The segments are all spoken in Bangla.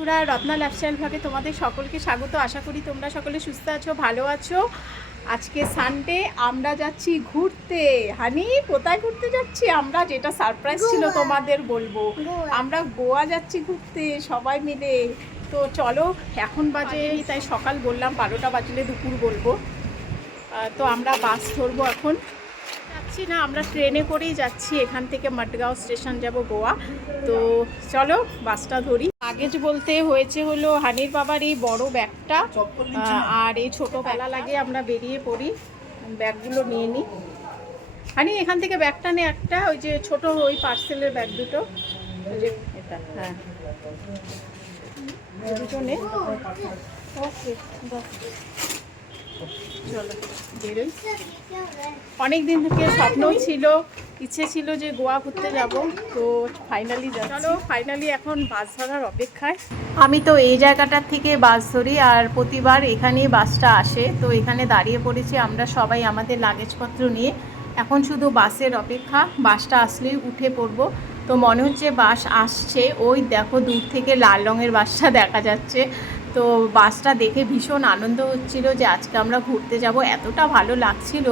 বন্ধুরা রত্না লাইফস্টাইল ভাগে তোমাদের সকলকে স্বাগত। আশা করি তোমরা সকলে সুস্থ আছো ভালো আছো। আজকে সানডে আমরা যাচ্ছি ঘুরতে। হানি কোথায় ঘুরতে যাচ্ছি? আমরা যেটা সারপ্রাইজ ছিল তোমাদের বলব। আমরা গোয়া যাচ্ছি ঘুরতে সবাই মিলে। তো চলো এখন বাজে তাই সকাল বললাম বারোটা বাজলে দুপুর বলব। তো আমরা বাস ধরবো এখন। যাচ্ছি না আমরা ট্রেনে করেই যাচ্ছি। এখান থেকে মডগাঁও স্টেশন যাব গোয়া। তো চলো বাসটা ধরি। আগেজ বলতে হয়েছে হলো হানির বাবার এই বড় ব্যাগটা আর এই ছোট বেলা লাগে আমরা বেরিয়ে পড়ি, ব্যাগগুলো নিয়ে নিই। হানি, এখান থেকে ব্যাগটা নে একটা, ওই যে ছোট ওই পার্সেলের ব্যাগ দুটো হ্যাঁ। দুটো নে। ওকে চলো বেরোই অনেক দিন থেকে স্বপ্ন ছিল ইচ্ছে ছিল যে গোয়া ঘুরতে যাব তো ফাইনালি চলো ফাইনালি এখন বাস ধরার অপেক্ষায়। আমি তো এই জায়গাটার থেকে বাস ধরি আর প্রতিবার এখানেই বাসটা আসে তো এখানে দাঁড়িয়ে পড়েছি আমরা সবাই আমাদের লাগেজপত্র নিয়ে। এখন শুধু বাসের অপেক্ষা বাসটা আসলেই উঠে পড়ব। তো মনে হচ্ছে বাস আসছে ওই দেখো দূর থেকে লাল রঙের বাসটা দেখা যাচ্ছে। তো বাসটা দেখে ভীষণ আনন্দ হচ্ছিল যে আজকে আমরা ঘুরতে যাব। এতটা ভালো লাগছিল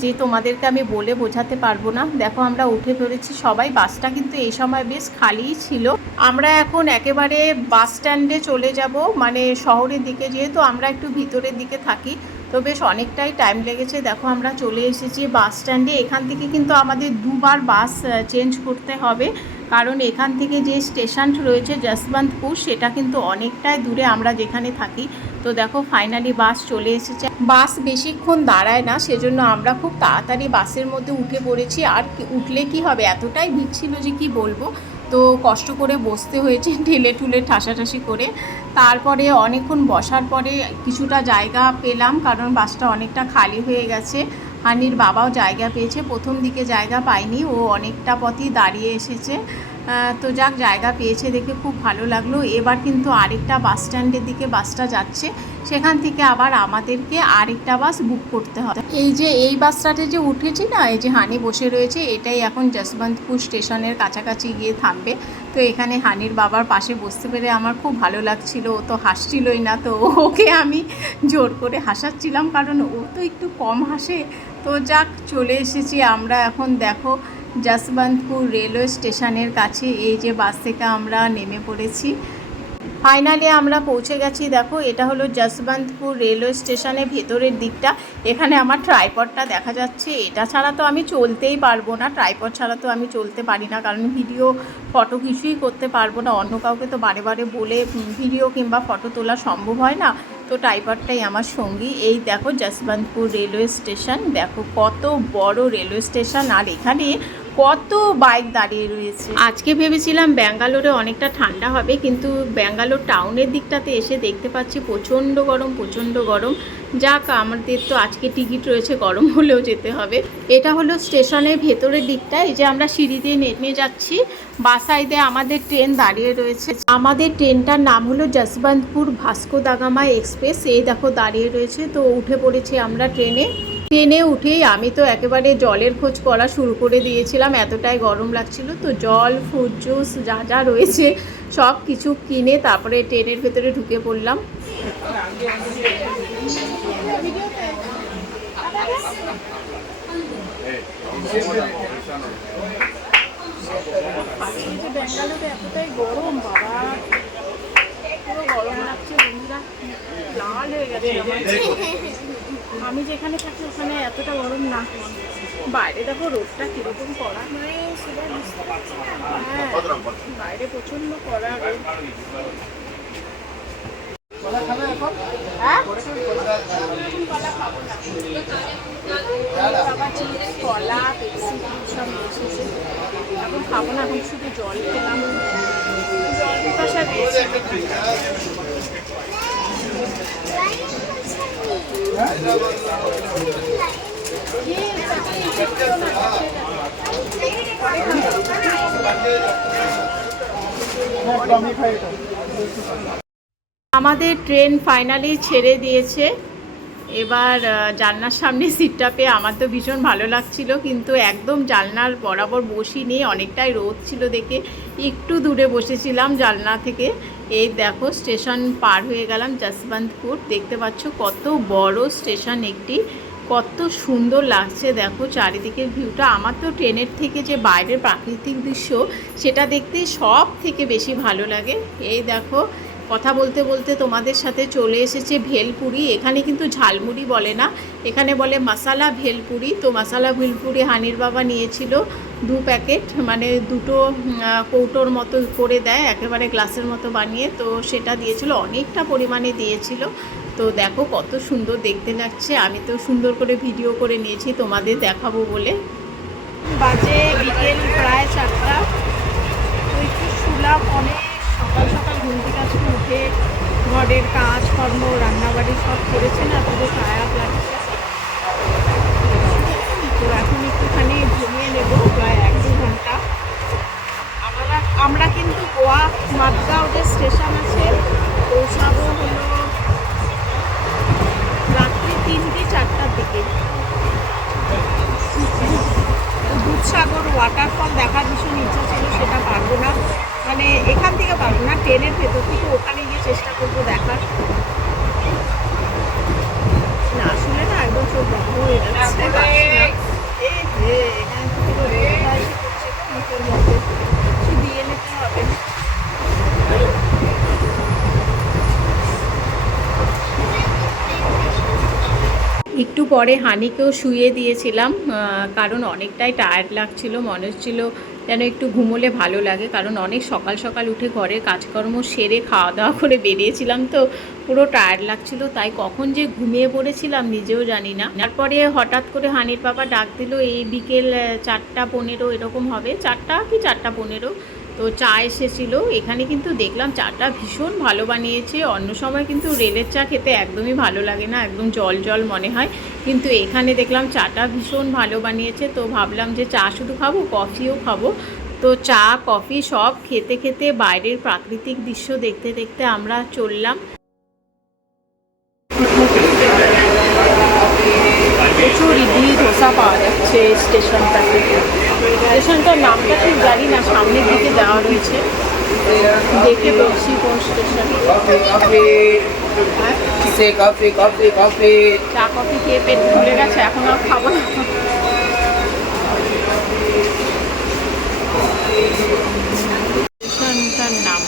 যে তোমাদেরকে আমি বলে বোঝাতে পারব না। দেখো আমরা উঠে পড়েছি, সবাই বাসটা কিন্তু এই সময় বেশ খালিই ছিল। আমরা এখন একেবারে বাস স্ট্যান্ডে চলে যাব মানে শহরের দিকে, যেহেতু আমরা একটু ভিতরের দিকে থাকি। তো বেশ অনেকটাই টাইম লেগেছে। দেখো, আমরা চলে এসেছি বাস স্ট্যান্ডে এখান থেকে কিন্তু আমাদের দুবার বাস চেঞ্জ করতে হবে। কারণ এখান থেকে যে স্টেশন রয়েছে যশবন্তপুর, সেটা কিন্তু অনেকটাই দূরে আমরা যেখানে থাকি। তো দেখো ফাইনালি বাস চলে এসেছে। বাস বেশিক্ষণ দাঁড়ায় না, সেজন্য আমরা খুব তাড়াতাড়ি বাসের মধ্যে উঠে পড়েছি। আর উঠলে কি হবে? এতটাই ভিড় ছিল যে কি বলব? তো কষ্ট করে বসতে হয়েছে, ঢেলে ঠুলে ঠাসাঠাসি করে। তারপরে অনেকক্ষণ বসার পরে কিছুটা জায়গা পেলাম, কারণ বাসটা অনেকটা খালি হয়ে গেছে। হানির বাবাও জায়গা পেয়েছে, প্রথম দিকে জায়গা পায়নি, ও অনেকটা পথই দাঁড়িয়ে এসেছে। তো যাক, জায়গা পেয়েছে দেখে খুব ভালো লাগল। এবার কিন্তু আরেকটা বাস স্ট্যান্ডের দিকে বাসটা যাচ্ছে। সেখান থেকে আবার আমাদেরকে আরেকটা বাস বুক করতে হবে। এই যে, এই বাসটাতে যে উঠেছি না, এই যে হানি বসে রয়েছে, এটাই এখন যশবন্তপুর স্টেশনের কাছাকাছি গিয়ে থামবে। তো এখানে হানির বাবার পাশে বসতে পেরে আমার খুব ভালো লাগছিল। ও তো হাসছিলই না, তো ওকে আমি জোর করে হাসাচ্ছিলাম। কারণ ও তো একটু কম হাসে। তো যাক, চলে এসেছি আমরা। এখন দেখো যশবন্তপুর রেলওয়ে স্টেশনের কাছে এই যে বাস থেকে আমরা নেমে পড়েছি। ফাইনালি আমরা পৌঁছে গেছি। দেখো, এটা হলো যশবন্তপুর রেলওয়ে স্টেশনের ভেতরের দিকটা। এখানে আমার ট্রাইপডটা দেখা যাচ্ছে। এটা ছাড়া তো আমি চলতেই পারব না। ট্রাইপড ছাড়া তো আমি চলতে পারি না। কারণ ভিডিও, ফটো কিছুই করতে পারব না। অন্য কাউকে তো বারে বারে বলে ভিডিও কিংবা ফটো তোলা সম্ভব হয় না। তো টাইপারটাই আমার সঙ্গী। এই দেখো, যশবন্তপুর রেলওয়ে স্টেশন। দেখো, কত বড় রেলওয়ে স্টেশন। আর এখানে কত বাইক দাঁড়িয়ে রয়েছে? আজকে ভেবেছিলাম ব্যাঙ্গালোরে অনেকটা ঠান্ডা হবে, কিন্তু ব্যাঙ্গালোর টাউনের দিকটাতে এসে দেখতে পাচ্ছি প্রচণ্ড গরম প্রচণ্ড গরম। যাক, আমাদের তো আজকে টিকিট রয়েছে, গরম হলেও যেতে হবে। এটা হলো স্টেশনের ভেতরের দিকটা এই যে আমরা সিঁড়ি দিয়ে নেমে যাচ্ছি। বাসাইদে আমাদের ট্রেন দাঁড়িয়ে রয়েছে। আমাদের ট্রেনটার নাম হলো যশবন্তপুর ভাস্কো দাগামা এক্সপ্রেস। এই দেখো দাঁড়িয়ে রয়েছে, তো উঠে পড়েছি আমরা ট্রেনে ট্রেনে উঠেই আমি তো একেবারে জলের খোঁজ করা শুরু করে দিয়েছিলাম এতটাই গরম লাগছিল তো জল ফ্রুট জুস যা যা রয়েছে সব কিছু কিনে তারপরে ট্রেনের ভেতরে ঢুকে পড়লাম। ব্যাঙ্গালোরে এতটাই গরম বাবা পুরো গরম লাগছে বন্ধুরা লাল হয়ে গেছে আমি যেখানে থাকি ওখানে এতটা গরম না। বাইরে দেখো রোদটা কীরকম করা হ্যাঁ বাইরে প্রচণ্ড কড়া রোদ। হ্যাঁ? কলা সব এখন খাব না, এখন শুধু জল খেলাম। জল পিপাসা পেয়েছে। আমাদের ট্রেন ফাইনালি ছেড়ে দিয়েছে। এবার জানলার সামনে সিটটা পেয়ে আমার তো ভীষণ ভালো লাগছিল, কিন্তু একদম জানলার বরাবর বসিনি, অনেকটাই রোদ ছিল দেখে একটু দূরে বসেছিলাম জানলা থেকে। এই দেখো স্টেশন পার হয়ে গেলাম যশবন্তপুর। দেখতে পাচ্ছ কত বড় স্টেশন একটি। কত সুন্দর লাগছে, দেখো চারিদিকের ভিউটা আমার তো ট্রেনের থেকে যে বাইরের প্রাকৃতিক দৃশ্য, সেটা দেখতে সব থেকে বেশি ভালো লাগে। এই দেখো, কথা বলতে বলতে তোমাদের সাথে চলে এসেছে ভেলপুরি। এখানে কিন্তু ঝালমুড়ি বলে না, এখানে বলে মশালা ভেলপুরি। তো মশালা ভেলপুরি হানির বাবা নিয়েছিল দু প্যাকেট মানে দুটো কৌটোর মতো করে দেয়, একেবারে গ্লাসের মতো বানিয়ে। তো সেটা দিয়েছিল, অনেকটা পরিমাণে দিয়েছিল। তো দেখো কত সুন্দর দেখতে লাগছে। আমি তো সুন্দর করে ভিডিও করে নিয়েছি, তোমাদের দেখাবো বলে। বাজে বিকেল প্রায় চারটা। তো একটু শুলাম অনেক সকাল সকাল ঘুম থেকে আজকে উঠে ঘরের কাজ কর্ম রান্নাবাড়ি সব করেছে না পুরো টায়ার লাগছে। তো এখন একটুখানি ঘুমিয়ে নেব, প্রায় এক দু ঘণ্টা। আমরা আমরা কিন্তু গোয়া, মাদগাঁও যে স্টেশন আছে, পৌঁছাবো হলো তিনটে চারটার দিকে। দুধসাগর ওয়াটারফল দেখার ভীষণ ইচ্ছা ছিল, সেটা পারব না। মানে এখান থেকে পারব না, ট্রেনের ভেতর থেকে ওখানে গিয়ে চেষ্টা করব দেখার। না, আসলে না, একদম চোখ বন্ধ এখানে। কিছু দিয়ে নিতে হবে। একটু পরে হানিকেও শুয়ে দিয়েছিলাম কারণ অনেকটাই টায়ার্ড লাগছিল মনে হচ্ছিল যেন একটু ঘুমোলে ভালো লাগে, কারণ অনেক সকাল সকাল উঠে ঘরের কাজকর্ম সেরে খাওয়া দাওয়া করে বেরিয়েছিলাম তো পুরো টায়ার্ড লাগছিল, তাই কখন যে ঘুমিয়ে পড়েছিলাম নিজেও জানি না। তারপরে হঠাৎ করে হানির বাবা ডাক দিল, এই বিকেল চারটা পনেরো এরকম হবে। চারটা কি চারটা পনেরো? তো চা এসেছিল। এখানে কিন্তু দেখলাম চাটা ভীষণ ভালো বানিয়েছে। অন্য সময় কিন্তু রেলের চা খেতে একদমই ভালো লাগে না, একদম জল জল মনে হয়। কিন্তু এখানে দেখলাম চাটা ভীষণ ভালো বানিয়েছে। তো ভাবলাম যে চা শুধু খাব, কফিও খাব। তো চা, কফি সব খেতে খেতে বাইরের প্রাকৃতিক দৃশ্য দেখতে দেখতে আমরা চললাম। ধোসা পাওয়া যাচ্ছে স্টেশনটা। থেকে স্টেশনটার নামটা ঠিক জানি না সামনের দিকে দেওয়া রয়েছে। দেখে বলছি কোন স্টেশন. চা কফি খেয়ে পেট ভুলে গেছে এখন আর খাব না স্টেশনটার নাম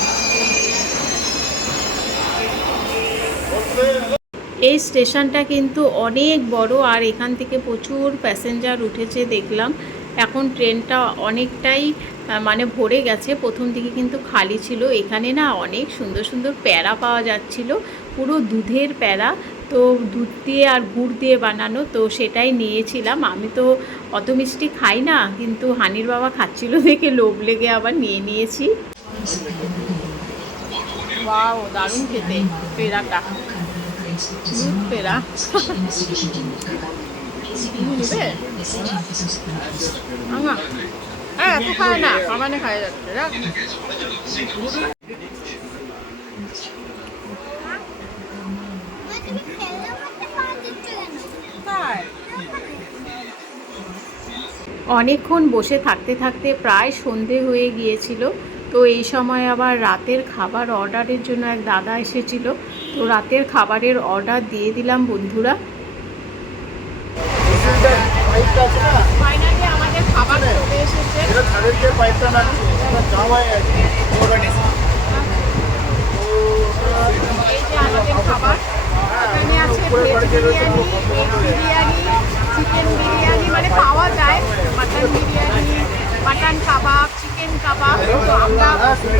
এই স্টেশনটা কিন্তু অনেক বড় আর এখান থেকে প্রচুর প্যাসেঞ্জার উঠেছে দেখলাম। এখন ট্রেনটা অনেকটাই মানে ভরে গেছে। প্রথম দিকে কিন্তু খালি ছিল। এখানে না অনেক সুন্দর সুন্দর প্যারা পাওয়া যাচ্ছিল। পুরো দুধের প্যারা। তো দুধ দিয়ে আর গুড় দিয়ে বানানো, তো সেটাই নিয়েছিলাম। আমি তো অত মিষ্টি খাই না, কিন্তু হানির বাবা খাচ্ছিল দেখে লোভ লেগে আবার নিয়ে নিয়েছি। দারুণ খেতে, পেরাটা। আমা হ্যাঁ অনেকক্ষণ বসে থাকতে থাকতে প্রায় সন্ধে হয়ে গিয়েছিল, তো এই সময় আবার রাতের খাবার অর্ডারের জন্য এক দাদা এসেছিল। তো রাতের খাবারের অর্ডার দিয়ে দিলাম বন্ধুরা। ফাইনালি আমাদের খাবার চলে এসেছে। এই যে আমাদের খাবার। এখানে আছে veg biryani egg biryani chicken biryani মানে পাওয়া যায়। Mutton biryani mutton kebab chicken kebab তো আমরা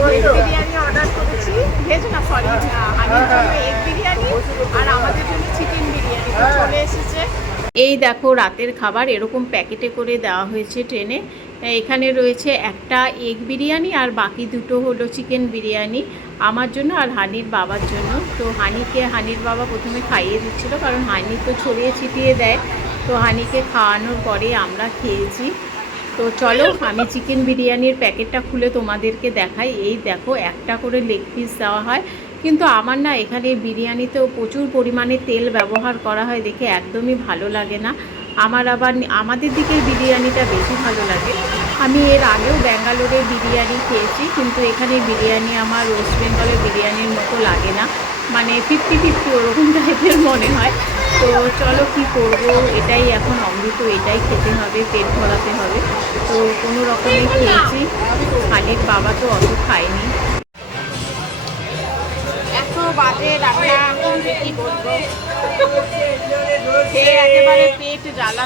ভেজ বিরিয়ানি অর্ডার করেছি। ভেজ না সরি হানির জন্য এগ বিরিয়ানি আর আমাদের জন্য চিকেন বিরিয়ানি। চলে এসেছে। এই দেখো রাতের খাবার এরকম প্যাকেটে করে দেওয়া হয়েছে ট্রেনে। এখানে রয়েছে একটা এগ বিরিয়ানি আর বাকি দুটো হলো চিকেন বিরিয়ানি আমার জন্য আর হানির বাবার জন্য। তো হানিকে হানির বাবা প্রথমে খাইয়ে দিচ্ছিল কারণ হানি তো ছড়িয়ে ছিটিয়ে দেয়। তো হানিকে খাওয়ানোর পরে আমরা খেয়েছি। তো চলো, আমি চিকেন বিরিয়ানির প্যাকেটটা খুলে তোমাদেরকে দেখাই। এই দেখো, একটা করে লেগ পিস দেওয়া হয়। কিন্তু আমার না এখানে বিরিয়ানিতেও প্রচুর পরিমাণে তেল ব্যবহার করা হয় দেখে একদমই ভালো লাগে না। আমার আবার আমাদের দিকের বিরিয়ানিটা বেশি ভালো লাগে। আমি এর আগেও ব্যাঙ্গালোরে বিরিয়ানি খেয়েছি, কিন্তু এখানে বিরিয়ানি আমার ওয়েস্ট বেঙ্গলের বিরিয়ানির মতো লাগে না। মানে ফিফটি ফিফটি ওরকম টাইপের মনে হয়। তো চলো কি করব? এটাই এখন অমৃত, এটাই খেতে হবে, পেট ভরাতে হবে। তো কোনো রকমে খেয়েছি। খালির বাবা তো অত খায়নি। কি বলব পেট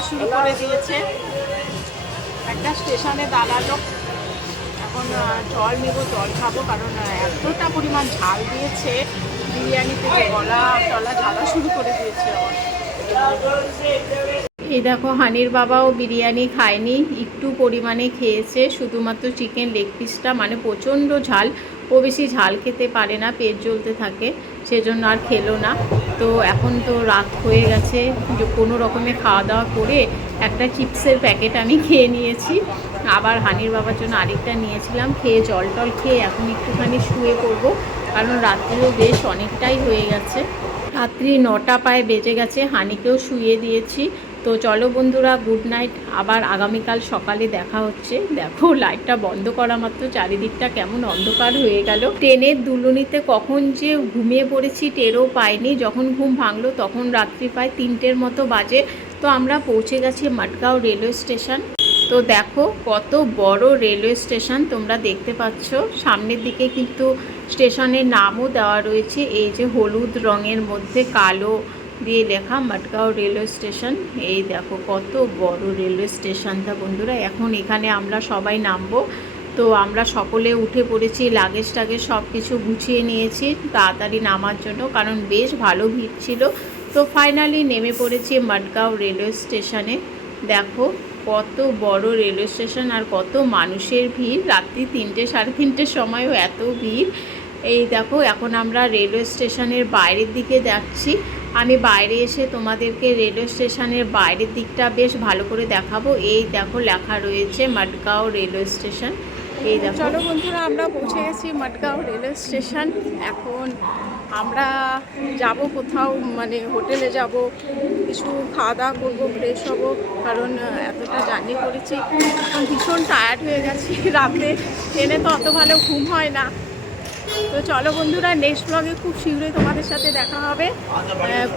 শুরু করে দিয়েছে। একটা এখন জল নেব, জল খাব, কারণ এতটা পরিমাণ ঝাল দিয়েছে। এই দেখো, হানির বাবাও বিরিয়ানি খায়নি, একটু পরিমাণে খেয়েছে, শুধুমাত্র চিকেন লেগ পিসটা মানে প্রচণ্ড ঝাল, ও বেশি ঝাল খেতে পারে না, পেট জ্বলতে থাকে, সেজন্য আর খেলো না। তো এখন তো রাত হয়ে গেছে কোনো রকমে খাওয়া দাওয়া করে একটা চিপসের প্যাকেট আমি খেয়ে নিয়েছি। আবার হানির বাবার জন্য আরেকটা নিয়েছিলাম, খেয়ে জল টল খেয়ে এখন একটুখানি শুয়ে পড়ব। কারণ রাত্রিও বেশ অনেকটাই হয়ে গেছে। রাত্রি নটা পায়ে বেজে গেছে, হানিকেও শুয়ে দিয়েছি। তো চলো বন্ধুরা গুড নাইট আবার আগামীকাল সকালে দেখা হচ্ছে। দেখো লাইটটা বন্ধ করা মাত্র। চারিদিকটা কেমন অন্ধকার হয়ে গেল। ট্রেনের দুলুনিতে কখন যে ঘুমিয়ে পড়েছি টেরও পাইনি। যখন ঘুম ভাঙলো তখন রাত্রি প্রায় তিনটের মতো বাজে। তো আমরা পৌঁছে গেছি মাটগাঁও রেলওয়ে স্টেশন। তো দেখো, কত বড় রেলওয়ে স্টেশন তোমরা দেখতে পাচ্ছ। সামনের দিকে কিন্তু স্টেশনের নামও দেওয়া রয়েছে। এই যে হলুদ রঙের মধ্যে কালো দিয়ে লেখা মাটগাঁও রেলওয়ে স্টেশন। এই দেখো কত বড় রেলওয়ে স্টেশনটা বন্ধুরা। এখন এখানে আমরা সবাই নামবো। তো আমরা সকলে উঠে পড়েছি লাগেজ টাগেজ সব কিছু গুছিয়ে নিয়েছি তাড়াতাড়ি নামার জন্য, কারণ বেশ ভালো ভিড় ছিল। তো ফাইনালি নেমে পড়েছি মাটগাঁও রেলওয়ে স্টেশনে। দেখো কত বড় রেলওয়ে স্টেশন আর কত মানুষের ভিড়। রাত্রি তিনটে, সাড়ে তিনটের সময়ও এত ভিড়। এই দেখো, এখন আমরা রেলওয়ে স্টেশনের বাইরের দিকে যাচ্ছি। আমি বাইরে এসে তোমাদেরকে রেলওয়ে স্টেশনের বাইরের দিকটা বেশ ভালো করে দেখাবো। এই দেখো, লেখা রয়েছে মাটগাঁও রেলওয়ে স্টেশন। এই দেখো। চলো বন্ধুরা, আমরা পৌঁছে গেছি মাটগাঁও রেলওয়ে স্টেশন। এখন আমরা যাব কোথাও মানে হোটেলে যাব, কিছু খাওয়া দাওয়া করব ফ্রেশ হব, কারণ এতটা জার্নি করেছি। ভীষণ টায়ার্ড হয়ে গেছি। রাতে ট্রেনে তো অত ভালো ঘুম হয় না। তো চলো বন্ধুরা নেক্সট ব্লগে খুব শীঘ্রই তোমাদের সাথে দেখা হবে।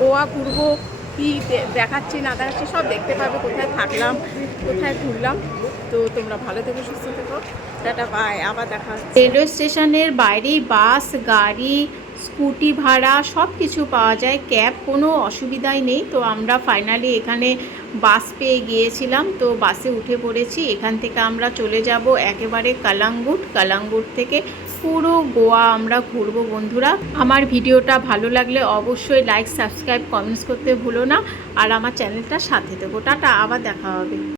গোয়া ঘুরবো, কী দেখাচ্ছি, না দেখাচ্ছি, সব দেখতে পাবে, কোথায় থাকলাম, কোথায় ঘুরলাম। তো তোমরা ভালো থেকো, সুস্থ থেকো। টাটা বাই আবার দেখা রেলওয়ে স্টেশনের বাইরেই বাস, গাড়ি স্কুটি ভাড়া সব কিছু পাওয়া যায়। ক্যাব কোনো অসুবিধাই নেই। তো আমরা ফাইনালি এখানে বাস পেয়ে গিয়েছিলাম। তো বাসে উঠে পড়েছি। এখান থেকে আমরা চলে যাব একেবারে কালাঙ্গুট। কালাঙ্গুট থেকে পুরো গোয়া আমরা ঘুরবো বন্ধুরা। আমার ভিডিওটা ভালো লাগলে অবশ্যই লাইক সাবস্ক্রাইব কমেন্টস করতে ভুলো না। আর আমার চ্যানেলটা সাথে দেবো টাটা, আবার দেখা হবে।